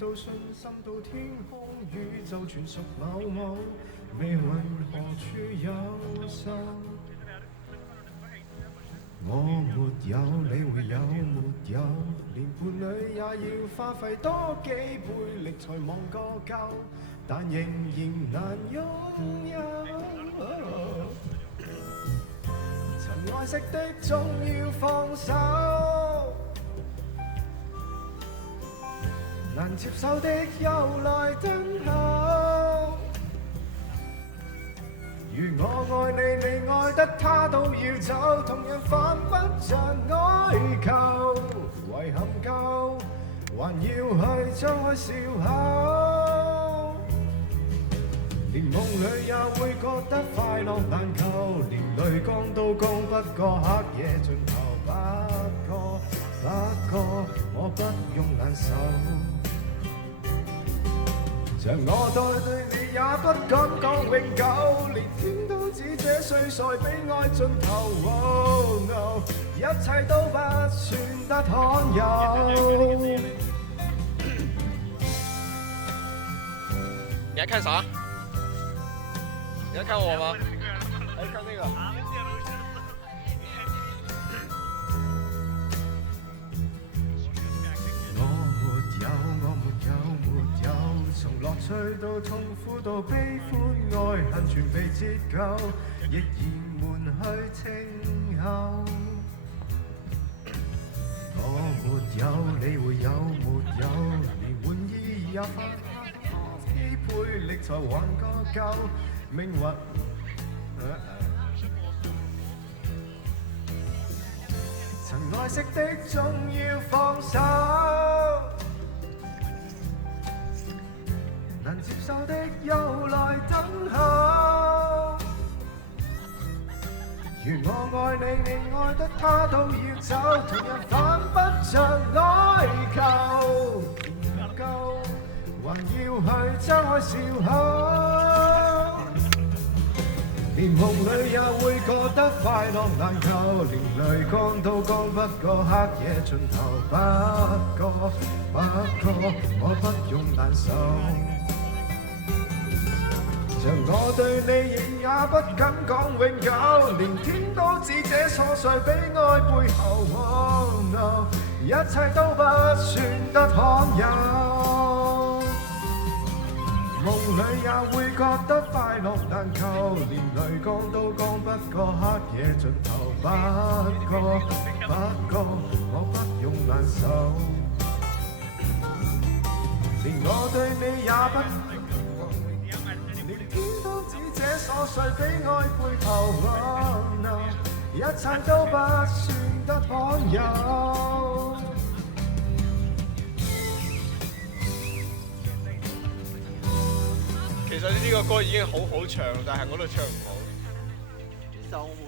到信心到天空，宇宙全屬某某，未論何處有心。我沒有，你會有沒有？連伴侶也要花費多幾倍力才忘個夠，但仍然難擁有。曾愛惜的總要放手，難接受的又來等候。如我愛你，你愛得他都要走，同樣犯不着哀求。遺憾夠，還要去張開笑口。連夢裏也會覺得快樂難求，連淚光都攻不過黑夜盡頭。不過，我不用難受。像我對你也不敢講永久，連天都知這歲數悲哀盡頭。Oh no， 一切都不算得罕有。你在看啥？你在看我嗎？還是看那個？從樂趣到痛苦到悲歡愛恨全被折舊，亦然瞞去稱後。我沒有，你會有沒有？連滿意也花幾倍力才還個夠，命運。曾愛惜的總要放手，難接受的又來等候。如我愛你，你愛得他都要走，同樣犯不着哀求。唔夠，還要去張開笑口。連夢裏也會覺得快樂難求，連淚光都光不過黑夜盡頭。不過，我不用難受。像我對你亦也不敢講永久，連天都知這瑣碎悲哀背後。Oh no， 一切都不算得罕有。夢裏也會覺得快樂難求，連淚光都光不過黑夜盡頭。不過，我不用難受，連我對你也不。連天都知這瑣碎悲哀背後。Oh no， 一切都不算得罕有。其實呢個歌已經好唱，但係我都唱唔好。呢首我